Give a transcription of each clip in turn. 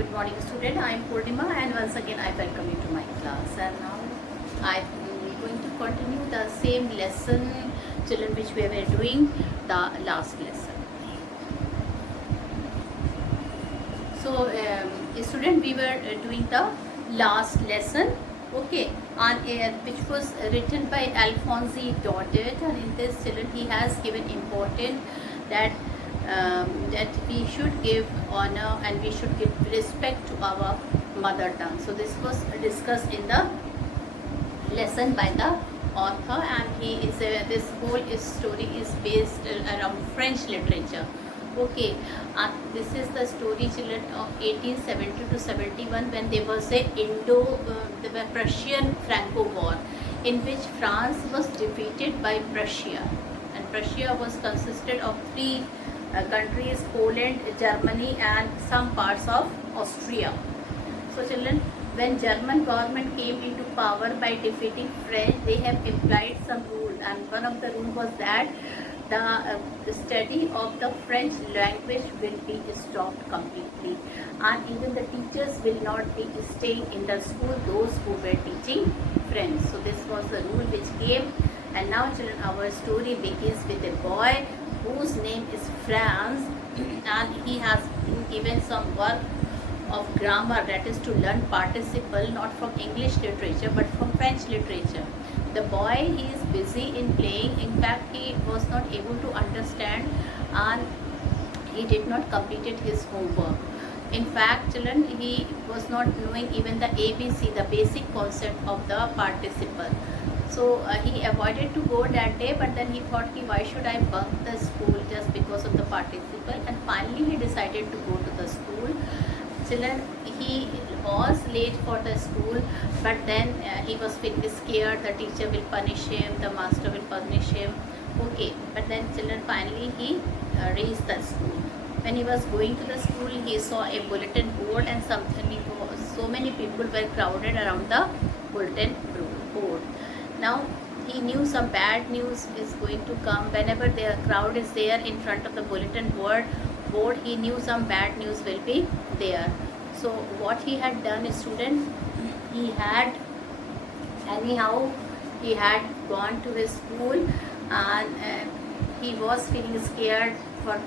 Good morning, student. I am Purnima, and once again I welcome you to my class. And now I am going to continue the same lesson, children, which we were doing the last lesson. So, student, we were doing the last lesson, okay, on which was written by Alphonse Daudet, and in this, children, he has given important that that we should give honor and we should give respect to our mother tongue. So this was discussed in the lesson by the author, and he is this whole story is based around French literature. Okay, this is the story, children, of 1870 to 71, when there was a the Prussian Franco War, in which France was defeated by Prussia, and Prussia was consisted of three countries: Poland, Germany, and some parts of Austria. So, children, when German government came into power by defeating French, they have applied some rule, and one of the rule was that the study of the French language will be stopped completely, and even the teachers will not be staying in the school, those who were teaching French. So this was the rule which came. And now, children, our story begins with a boy whose name is Franz, and he has been given some work of grammar, that is to learn participle, not from English literature but from French literature. The boy, he is busy in playing. In fact, he was not able to understand, and he did not completed his homework. In fact, children, he was not knowing even the ABC, the basic concept of the participle. So he avoided to go that day, but then he thought, why should I bunk the school just because of the participle? And finally he decided to go to the school. Children, he was late for the school, but then he was feeling scared, the teacher will punish him, the master will punish him. Okay, but then, children, finally he reached the school. When he was going to the school, he saw a bulletin board, and so many people were crowded around the bulletin board. Now he knew some bad news is going to come. Whenever the crowd is there in front of the bulletin board, he knew some bad news will be there. So what he had done, student, he had gone to his school, and he was feeling scared for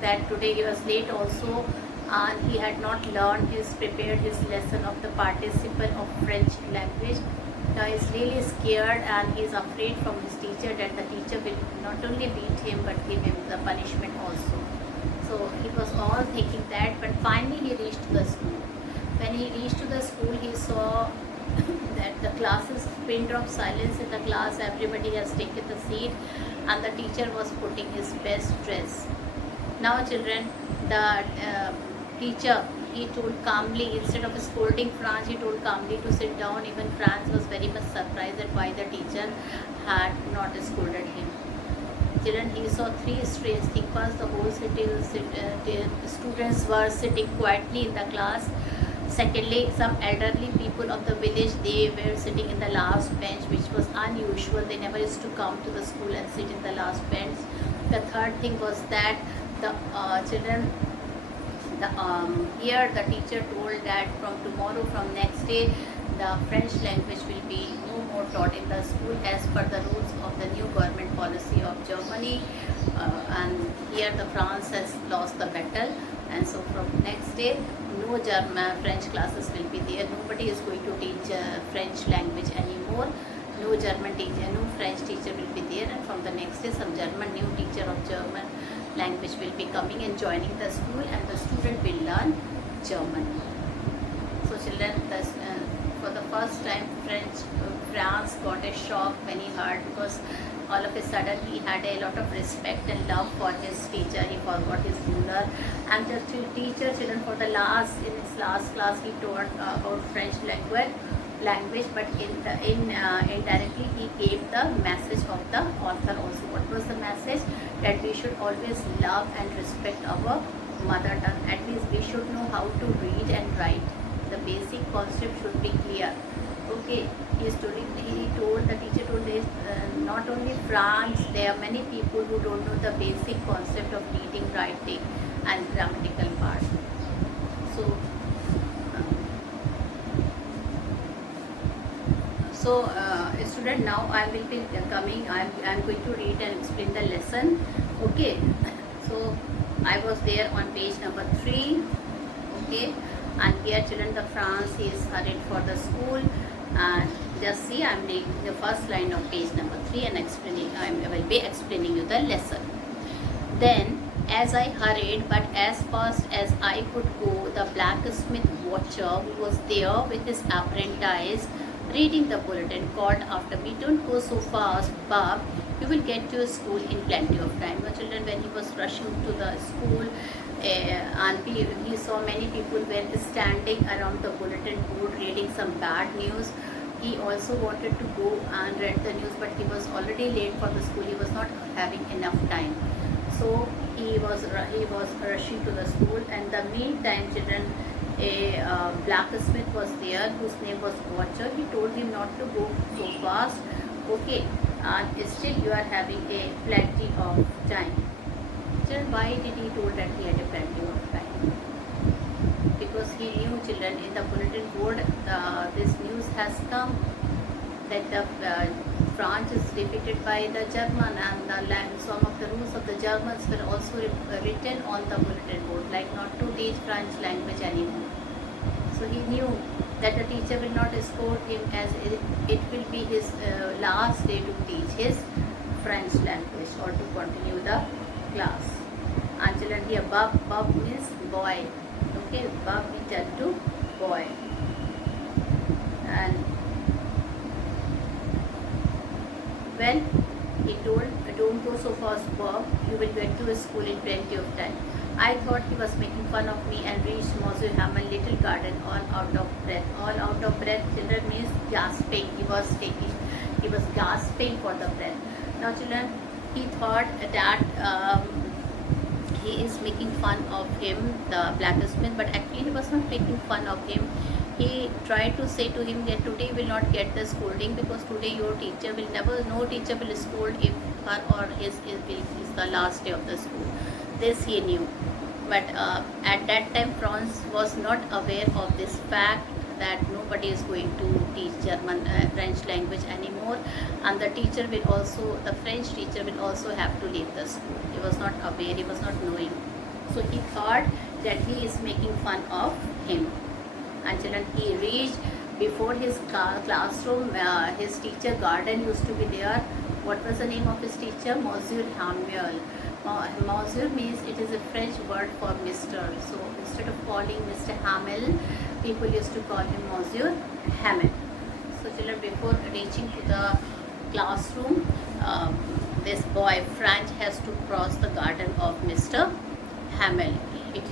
that today he was late also, and he had not prepared his lesson of the participle of French language. Now he is really scared, and he is afraid from his teacher that the teacher will not only beat him but give him the punishment also. So he was all thinking that, but finally he reached the school. When he reached to the school, he saw that the class is pin drop silence in the class. Everybody has taken the seat, and the teacher was putting his best dress. Now, children, the teacher, he told calmly, instead of scolding Franz, he told calmly to sit down. Even Franz was very much surprised at why the teacher had not scolded him. Children, he saw three strange things. First, the whole students were sitting quietly in the class. Secondly, some elderly people of the village, they were sitting in the last bench, which was unusual. They never used to come to the school and sit in the last bench. The third thing was that the children, here the teacher told that from tomorrow, from next day, the French language will be no more taught in the school as per the rules of the new government policy of Germany. And here the France has lost the battle, and so from next day, no French classes will be there. Nobody is going to teach French language anymore. No German teacher, no French teacher will be there, and from the next day, some new teacher of German language will be coming and joining the school, and the student will learn German. So, children, for the first time, France got a shock when he heard, because all of a sudden he had a lot of respect and love for his teacher. He forgot his ruler, and the teacher, children, in his last class, he taught about French language, but indirectly he gave the message of the author also. What was the message? That we should always love and respect our mother tongue. At least we should know how to read and write. The basic concept should be clear. Okay, the teacher told this, not only France, there are many people who don't know the basic concept of reading, writing, and grammatical part. So So student, now I will be coming, I'm going to read and explain the lesson. Okay. So I was there on page number 3. Okay, and here children, the France is hurried for the school, and just see I'm reading the first line of page number 3 and explaining, I will be explaining you the lesson. Then as I hurried, but as fast as I could go, the blacksmith watcher who was there with his apprentice reading the bulletin called after me, "Don't go so fast, Bob. You will get to school in plenty of time." My children, when he was rushing to the school, and he saw many people were standing around the bulletin board reading some bad news. He also wanted to go and read the news, but he was already late for the school. He was not having enough time. So he was rushing to the school, and the meantime, children, a blacksmith was there whose name was Watcher. He told him not to go so fast. Okay, and still you are having a plenty of time. Children, why did he told that he had a plenty of time? Because he knew, children, in the bulletin board this news has come that the France is defeated by the German, and some of the rules of the Germans were also written on the bulletin board, like not to teach French language anymore. So he knew that the teacher will not escort him, as it will be his last day to teach his French language or to continue the class. And children, here Bob means boy. Okay, Bob we tell to boy. And well, he told, "Don't go so fast, Bob. You will get to school in plenty of time." I thought he was making fun of me and reached Monsieur Hamel little garden all out of breath. All out of breath, children, means gasping. He was gasping for the breath. Now, children, he thought that he is making fun of him, the blacksmith, but actually he was not making fun of him. He tried to say to him that today will not get the scolding, because today your teacher will no teacher will scold if her or his is the last day of the school. This he knew. But at that time, France was not aware of this fact that nobody is going to teach French language anymore, and the French teacher will also have to leave the school. He was not aware, he was not knowing. So he thought that he is making fun of him. And children, he reached before his classroom. His teacher garden used to be there. What was the name of his teacher? Monsieur Hamel. Monsieur means, it is a French word for Mr. So instead of calling Mr. Hamel, people used to call him Monsieur Hamel. So children, before reaching to the classroom, this boy French has to cross the garden of Mr. Hamel.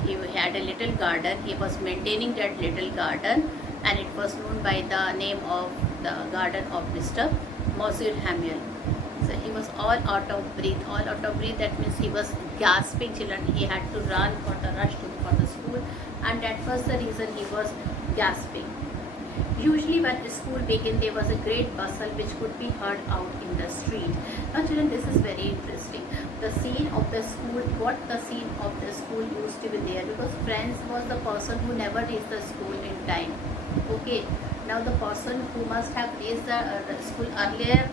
He had a little garden. He was maintaining that little garden, and it was known by the name of the garden of Mr. Monsieur Hamel. So he was all out of breath. All out of breath, that means he was gasping, children. He had to run for the school, and that was the reason he was gasping. Usually when school began, there was a great bustle which could be heard out in the street. Now children, this is very interesting. The scene of the school, used to be there, because France was the person who never reached the school in time. Okay, now the person who must have reached the school earlier,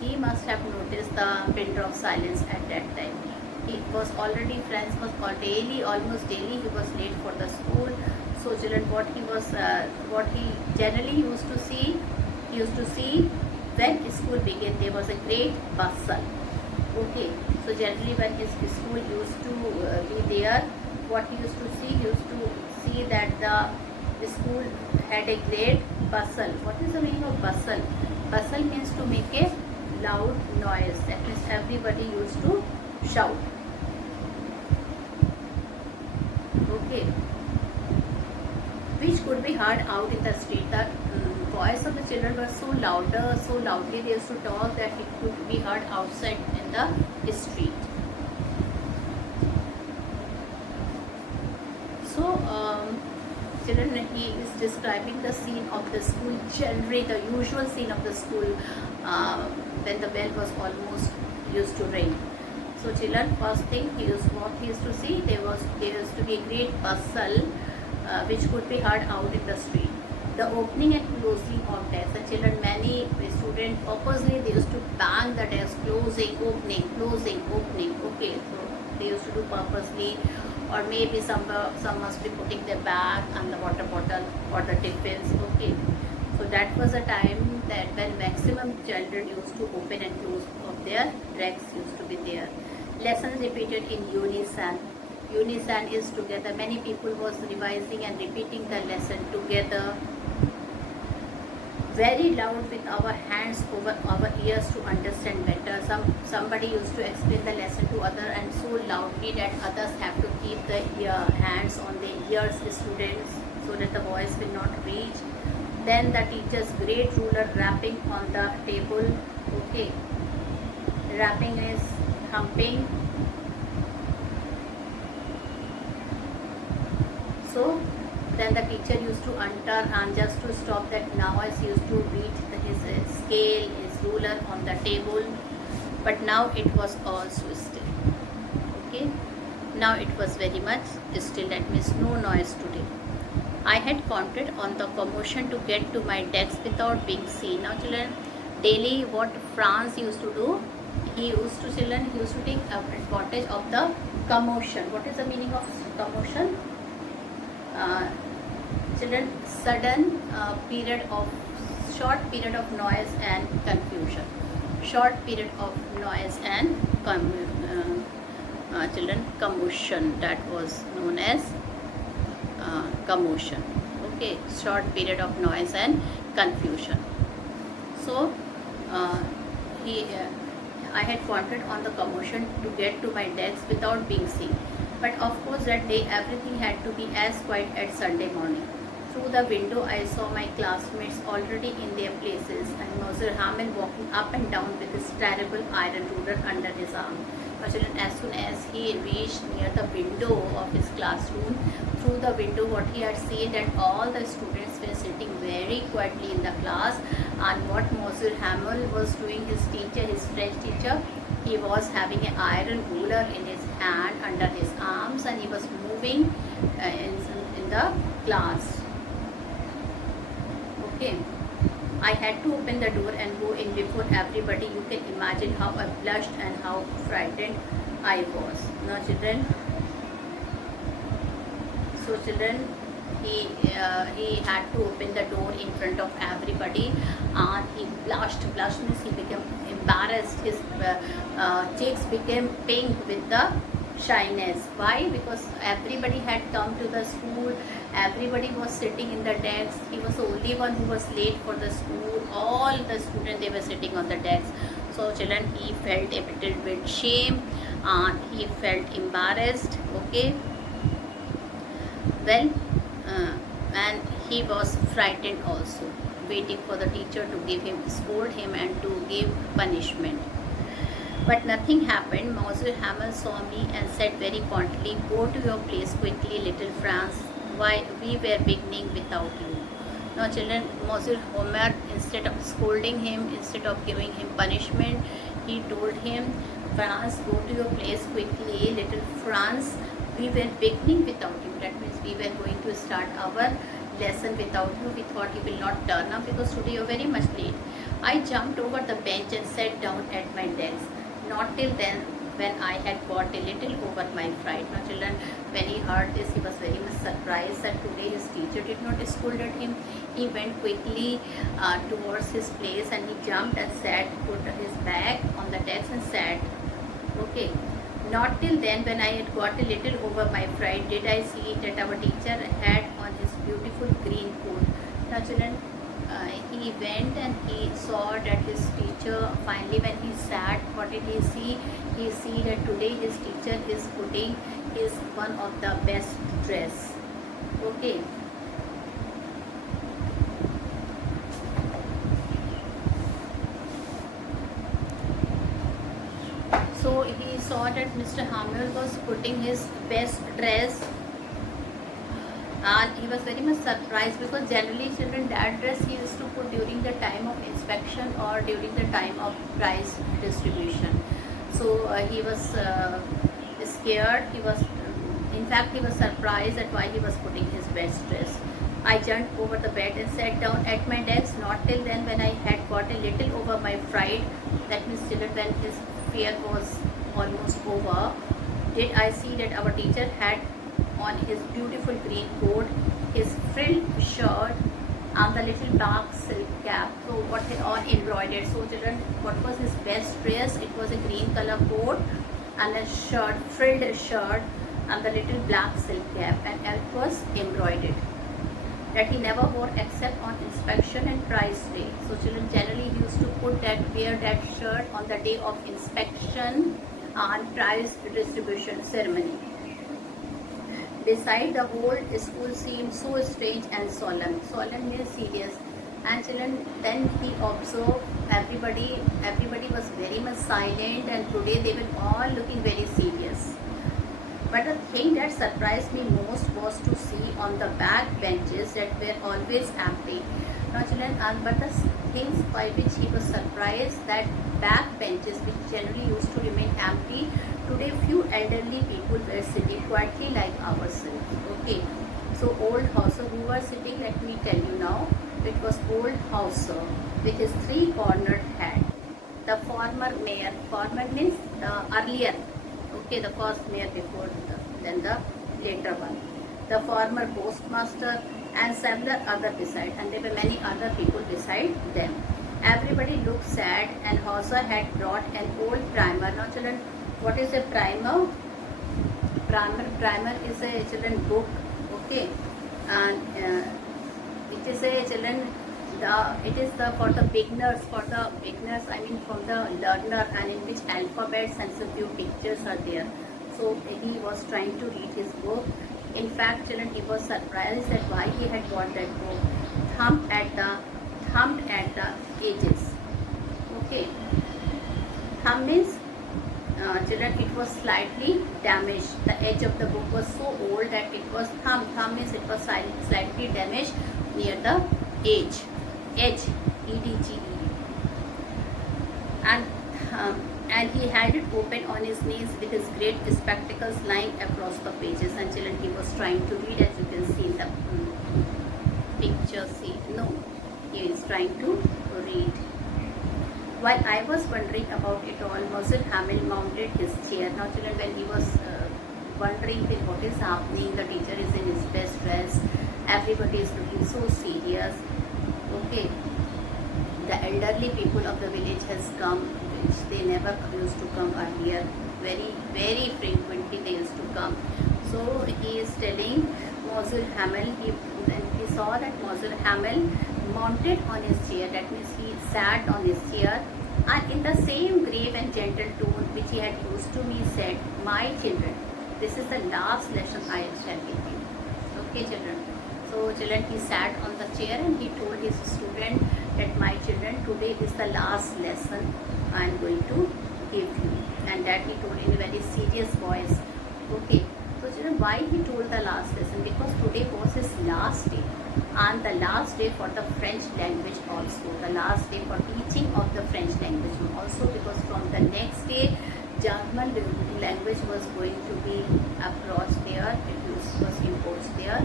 he must have noticed the pin drop silence at that time. It was already, France was almost daily he was late for the school. So children, what he generally used to see when school began, there was a great bustle. Okay, so generally when his school used to be there, what he used to see that the school had a great bustle. What is the meaning of bustle? Bustle means to make a loud noise. That means everybody used to shout. Okay, which could be heard out in the street. The voice of the children was so loudly they used to talk, that it could be heard outside in the street. So children, he is describing the scene of the school, generally the usual scene of the school when the bell was almost used to ring. So children, first thing he used to see, there used to be a great bustle which could be heard out in the street. the opening and closing of desks. The children, many students purposely they used to bang the desk, closing, opening. Okay, so they used to do purposely, or maybe some must be putting their bag and the water bottle or the tiffins. Okay, so that was a time that when maximum children used to open and close of their desks used to be there. Lessons repeated in unison. Unison is together. Many people was revising and repeating the lesson together. Very loud with our hands over our ears to understand better. Somebody used to explain the lesson to other and so loudly that others have to keep the hands on the ears, students, so that the voice will not reach. Then the teacher's great ruler rapping on the table. Okay, rapping is humping. So then the teacher used to unturn, and just to stop that noise used to reach his scale, his ruler on the table. But now it was all twisted. Okay, now it was very much still, that means no noise today. I had counted on the commotion to get to my desk without being seen. Now children, daily what Franz used to do, he used to take advantage of the commotion. What is the meaning of commotion? Children, sudden short period of noise and confusion. Short period of noise and children, commotion, that was known as commotion. Okay, short period of noise and confusion. So I had counted on the commotion to get to my desk without being seen. But of course that day everything had to be as quiet as Sunday morning. Through the window I saw my classmates already in their places, and Mr. Hamel walking up and down with his terrible iron ruler under his arm. But as soon as he reached near the window of his classroom, through the window what he had seen, that all the students were sitting very quietly in the class, and what Monsieur Hamel was doing, his French teacher, he was having an iron ruler in his hand under his arms, and he was moving in the class. Okay, I had to open the door and go in before everybody. You can imagine how I blushed and how frightened I was. Now children, he had to open the door in front of everybody, and he blushed means he became embarrassed. His cheeks became pink with the shyness. Why? Because everybody had come to the school, everybody was sitting in the desks. He was the only one who was late for the school. All the students, they were sitting on the desks. So children, he felt a little bit shame and he felt embarrassed. Okay, well, and he was frightened also, waiting for the teacher to scold him and to give punishment. But nothing happened. Monsieur Hamel saw me and said very pointedly, "Go to your place quickly, little Franz. Why, we were beginning without you." Now children, Monsieur Homer, instead of scolding him, instead of giving him punishment, he told him, "Franz, go to your place quickly, little Franz. We were beginning without you." That means we were going to start our lesson without you. We thought you will not turn up because today you are very much late. I jumped over the bench and sat down at my desk. Not till then, when I had got a little over my fright. Now children, when he heard this, he was very much surprised that today his teacher did not scold at him. He went quickly towards his place, and he jumped and sat, put his bag on the desk and sat. Okay. Not till then, when I had got a little over my fright, did I see that our teacher had on his beautiful green coat. Now children, he went and he saw that his teacher, finally when he sat, what did he see? He see that today his teacher is putting his one of the best dress. Okay. So he saw that Mr. Hamel was putting his best dress, and he was very much surprised, because generally children, that dress he used to put during the time of inspection or during the time of prize distribution. So he was scared. He was, in fact, he was surprised at why he was putting his best dress. I jumped over the bed and sat down at my desk. Not till then, when I had got a little over my fright, that means children, when his fear was almost over, did I see that our teacher had on his beautiful green coat, his frilled shirt, and the little black silk cap. So what he all embroidered. So children, what was his best dress? It was a green color coat and a shirt, frilled shirt, and the little black silk cap, and it was embroidered. That he never wore except on inspection and prize day. So children, generally he used to wear that shirt on the day of inspection and prize distribution ceremony. Beside, the whole school seemed so strange and solemn. Solemn means serious. And children, then he observed everybody was very much silent, and today they were all looking very serious. But the thing that surprised me most was to see on the back benches that were always empty. Now children, but the things by which he was surprised, that back benches which generally used to remain empty, today few elderly people were sitting quietly like ourselves. Okay, so old Hausa who were sitting, let me tell you now, it was old Hausa with his three-cornered hat. The former mayor, former means the earlier, okay, the first mayor before then the later one, the former postmaster, and several other beside, and there were many other people beside them. Everybody looked sad, and Hausa had brought an old primer. Now children, what is a primer? Primer is a children book, okay, and it is a children, it is the for the beginners, I mean from the learner, and in which alphabets and some few pictures are there. So he was trying to read his book. In fact, children, he was surprised at why he had got that book. Thumped at the edges. Okay. Thumb means, children, it was slightly damaged. The edge of the book was so old that it was thumb. Thumb means it was slightly damaged near the edge. Edge, E-D-G-E. And he had it open on his knees with his great spectacles lying across the pages. And children, he was trying to read, as you can see in the picture. See, no, he is trying to read. While I was wondering about it all, Moses Hamel mounted his chair. Now children, when he was wondering what is happening, the teacher is in his best dress, everybody is looking so serious. Okay, the elderly people of the village has come, which they never used to come earlier. Very frequently they used to come. So he is telling Moses Hamel, when he saw that Moses Hamel mounted on his chair, that means he sat on his chair, and in the same grave and gentle tone which he had used to me said, "My children, this is the last lesson I shall give you." Okay children. So children, he sat on the chair and he told his student that, "My children, today is the last lesson I am going to give you." And that he told in a very serious voice. Okay. So children, why he told the last lesson? Because today was his last day, and the last day for the French language also, the last day for teaching of the French language also, because from the next day German language was going to be approached there, it was imposed there,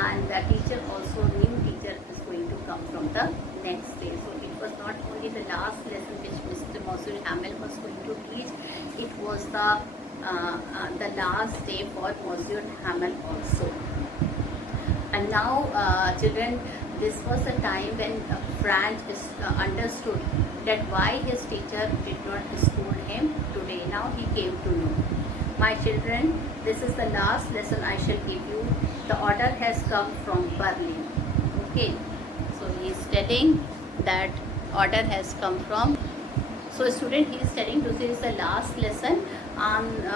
and the teacher also, new teacher is going to come from the next day. So it was not only the last lesson which Mr. Moses Hamel was going to teach, it was the last day for Moses Hamel also. And now children, this was a time when Franz understood that why his teacher did not scold him today. Now he came to know. "My children, this is the last lesson I shall give you. The order has come from Berlin." Okay, so he is telling that order has come from. So student, he is telling this is the last lesson, and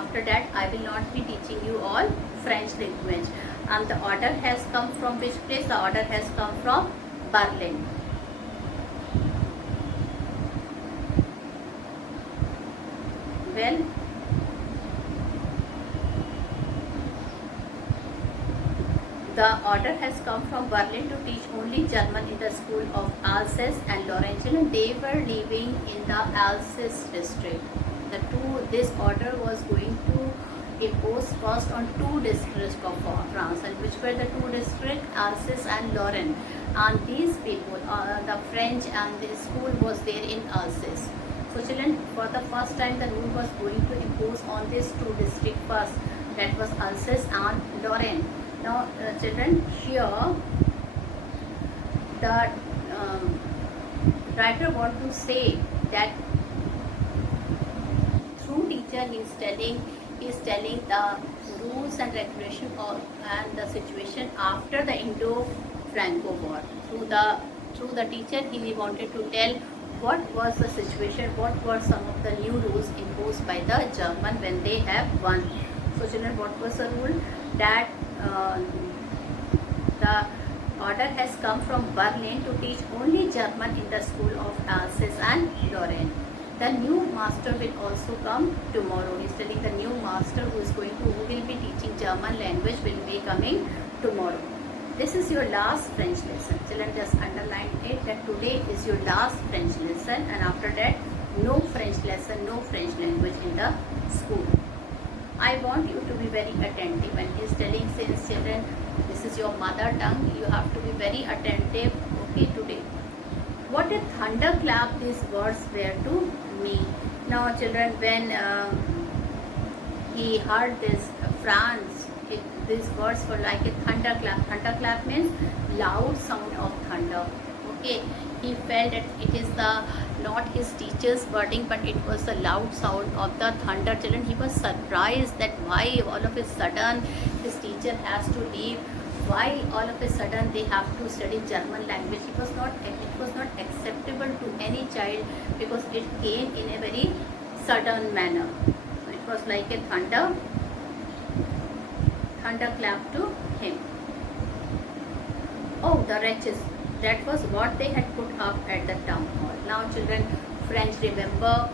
after that I will not be teaching you all French language. And the order has come from which place? The order has come from Berlin. Well, the order has come from Berlin to teach only German in the school of Alsace and Lorraine. And they were living in the Alsace district. This order was going to imposed first on two districts of France, and which were the two districts, Alsace and Lorraine. And these people, the French and the school was there in Alsace. So children, for the first time the rule was going to impose on these two districts first, that was Alsace and Lorraine. Now children, here the writer want to say that through teacher he is telling the rules and regulation of and the situation after the Indo-Franco War. Through the teacher he wanted to tell what was the situation, what were some of the new rules imposed by the German when they have won. So children, what was the rule? That the order has come from Berlin to teach only German in the school of Alsace and Lorraine. The new master will also come tomorrow. He is telling the new master who will be teaching German language will be coming tomorrow. This is your last French lesson. Children, just underline it that today is your last French lesson, and after that no French lesson, no French language in the school. I want you to be very attentive when he is telling, since children this is your mother tongue, you have to be very attentive. Okay, today. What a thunderclap these words were to me. Now children, when he heard this France, these words were like a thunderclap. Thunderclap means loud sound of thunder. Okay, he felt that it is not his teacher's wording, but it was the loud sound of the thunder. Children, he was surprised that why all of a sudden his teacher has to leave. Why all of a sudden they have to study German language? It was not acceptable to any child because it came in a very sudden manner. So it was like a thunderclap to him. Oh, the wretches! That was what they had put up at the town hall. Now children, French remember.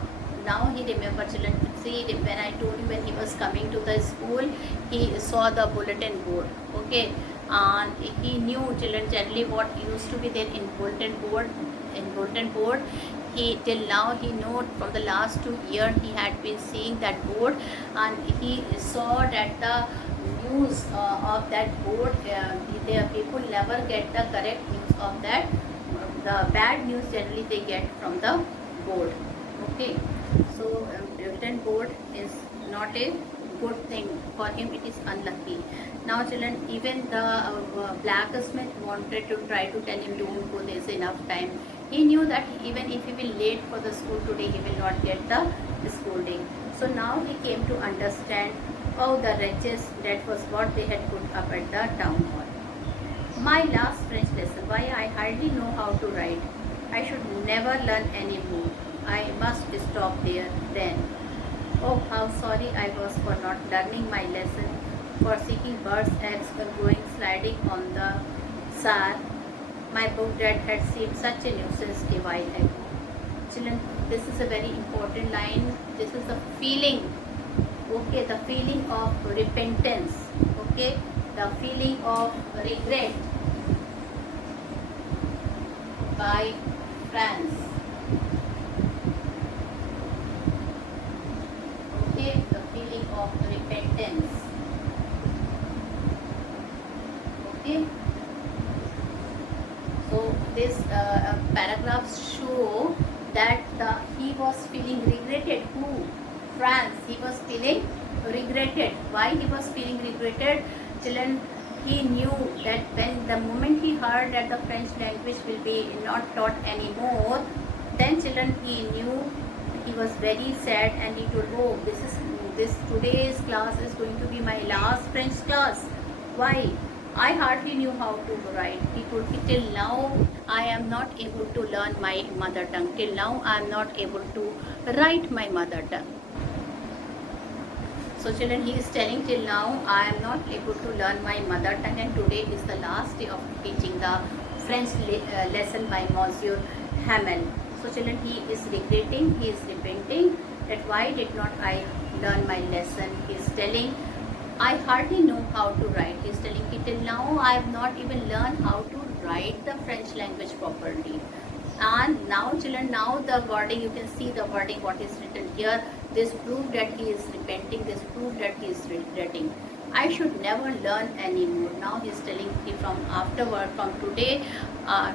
Now he remember, children. See, when I told you when he was coming to the school, he saw the bulletin board. Okay, and he knew, children, generally what used to be there in bulletin board. He till now he know from the last 2 years he had been seeing that board, and he saw that the news of that board, the people never get the correct news of that. The bad news generally they get from the board. Okay, so bulletin board is not a good thing for him, it is unlucky. Now children, even the blacksmith wanted to try to tell him, don't go, there is enough time. He knew that even if he will late for the school today, he will not get the scolding. So now he came to understand, oh, the wretches, that was what they had put up at the town hall. My last French lesson, why I hardly know how to write. I should never learn any more. I must stop there then. Oh, how sorry I was for not learning my lesson, for seeking birds' eggs or going sliding on the Saar, my book that had seemed such a nuisance a while ago. Children, this is a very important line. This is the feeling, okay, the feeling of repentance, okay, the feeling of regret by France. Okay, the feeling of repentance. Okay. So this paragraphs show that he was feeling regretted. Who? France. He was feeling regretted. Why he was feeling regretted? Children, he knew that when the moment he heard that the French language will be not taught anymore, then children, he knew, he was very sad, and he told, oh, this today's class is going to be my last French class. Why? I hardly knew how to write. He told me, till now I am not able to learn my mother tongue. Till now I am not able to write my mother tongue. So children, he is telling, till now I am not able to learn my mother tongue, and today is the last day of teaching the French lesson by Monsieur Hamel. So children, he is regretting, he is repenting that why did not I learn my lesson. He is telling, I hardly know how to write. He is telling, till now I have not even learned how to write the French language properly. And now children, now the wording, you can see the wording what is written here. This proof that he is repenting, this proof that he is regretting. I should never learn anymore. Now he is telling me from afterward, from today,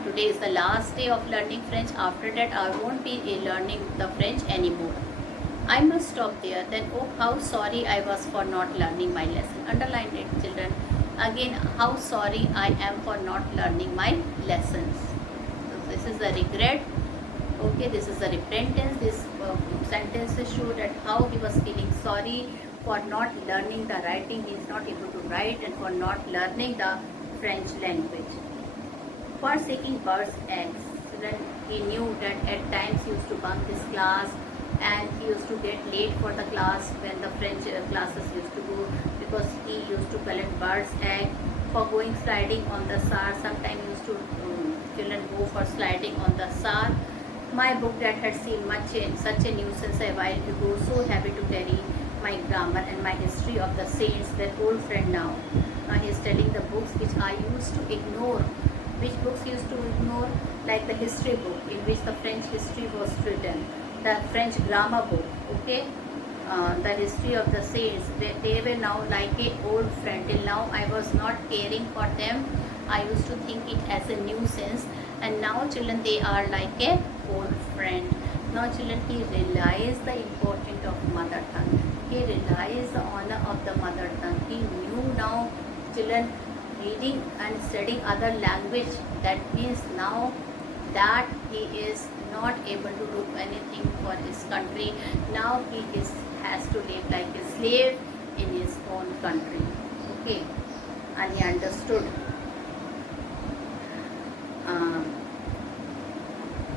today is the last day of learning French. After that, I won't be learning the French anymore. I must stop there. Then, oh, how sorry I was for not learning my lesson. Underline it, children. Again, how sorry I am for not learning my lessons. So, this is the regret. Okay, this is the repentance. This sentences show that how he was feeling sorry for not learning the writing. He is not able to write, and for not learning the French language. For seeking birds' eggs. So then he knew that at times he used to bunk his class, and he used to get late for the class when the French classes used to go, because he used to collect birds' egg. For going sliding on the Saar, sometimes used to children go for sliding on the Saar. My book that had seen much in such a nuisance a while ago, so happy to carry my grammar and my history of the saints, their old friend now. Now he is telling the books which I used to ignore. Which books he used to ignore? Like the history book in which the French history was written, the French grammar book, okay? The history of the saints, they were now like a old friend. Till now I was not caring for them. I used to think it as a nuisance, and now children, they are like a old friend. Now children, he realized the importance of mother tongue. He realized the honor of the mother tongue. He knew now, children, reading and studying other language, that means now that he is not able to do anything for his country. Now he has to live like a slave in his own country. Okay, and he understood.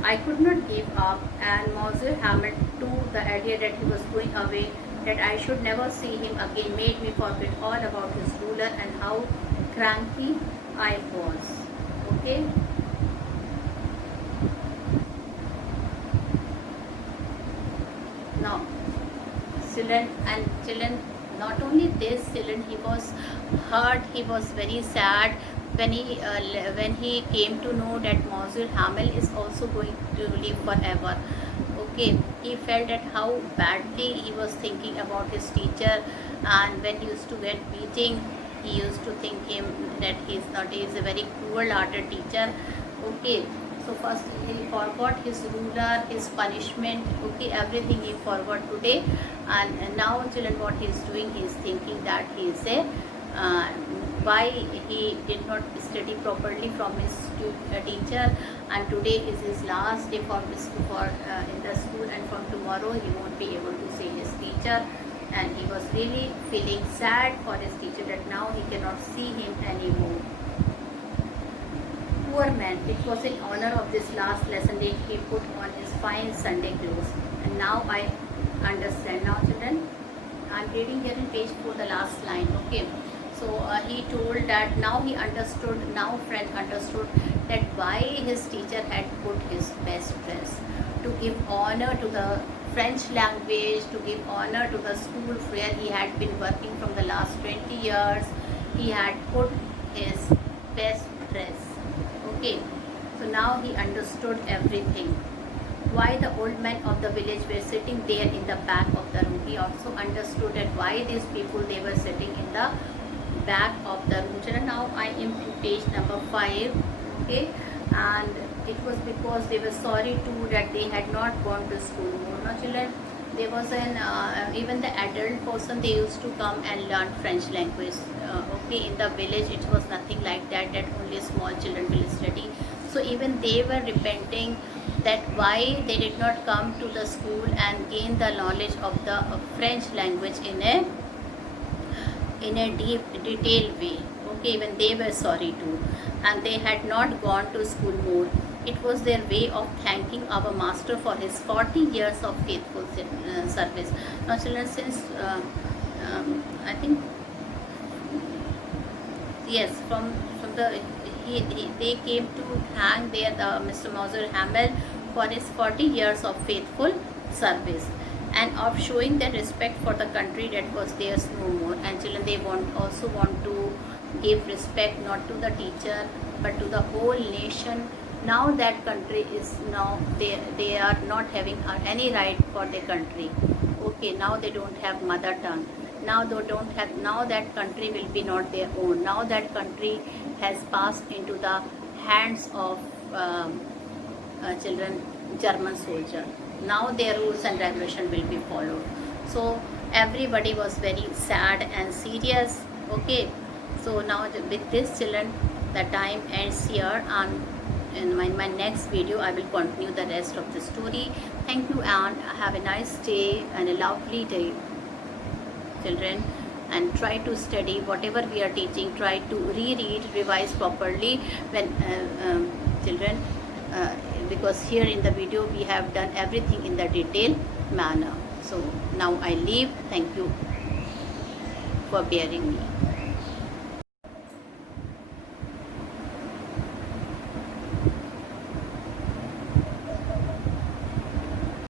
I could not give up, and Monsieur Hamlet too, the idea that he was going away, that I should never see him again, made me forget all about his ruler and how cranky I was. Okay. Now, children, not only this, children, he was hurt, he was very sad when he came to know that Monsieur Hamel is also going to live forever. Okay, he felt that how badly he was thinking about his teacher, and when he used to get beating, he used to think him that he is a very cruel-hearted teacher. Okay, so first he forgot his ruler, his punishment. Okay, everything he forgot today, and now children, what he is doing, he is thinking that he is a why he did not study properly from his teacher, and today is his last day for in the school, and from tomorrow he won't be able to see his teacher, and he was really feeling sad for his teacher that now he cannot see him anymore. Poor man, it was in honor of this last lesson that he put on his fine Sunday clothes, and now I understand. Now children, I'm reading here in page 4 the last line. Okay, so he told that now he understood, now French understood that why his teacher had put his best dress, to give honor to the French language, to give honor to the school where he had been working from the last 20 years. He had put his best dress. Okay, so now he understood everything. Why the old men of the village were sitting there in the back of the room. He also understood that why these people, they were sitting in the back of the room. Children, now I am in page number 5. Okay, and it was because they were sorry too that they had not gone to school more. Now children, there was an even the adult person, they used to come and learn French language. Okay, in the village it was nothing like that, that only small children will study. So even they were repenting that why they did not come to the school and gain the knowledge of the French language in a deep, detailed way. Okay, even they were sorry too, and they had not gone to school more. It was their way of thanking our master for his 40 years of faithful service. Now children, since I think, yes, from the they came to thank their Mr. Monsieur Hamel for his 40 years of faithful service, and of showing their respect for the country that was theirs no more. And children, they also want to give respect not to the teacher but to the whole nation. Now that country is now they are not having any right for their country. Okay, now they don't have mother tongue. Now they don't have, now that country will be not their own. Now that country has passed into the hands of children, German soldier. Now their rules and regulation will be followed. So everybody was very sad and serious. Okay, so now with this children, the time ends here. And in my next video I will continue the rest of the story. Thank you and have a nice day and a lovely day, children. And try to study whatever we are teaching. Try to reread, revise properly when children, because here in the video we have done everything in the detailed manner. So now I leave. Thank you for bearing me.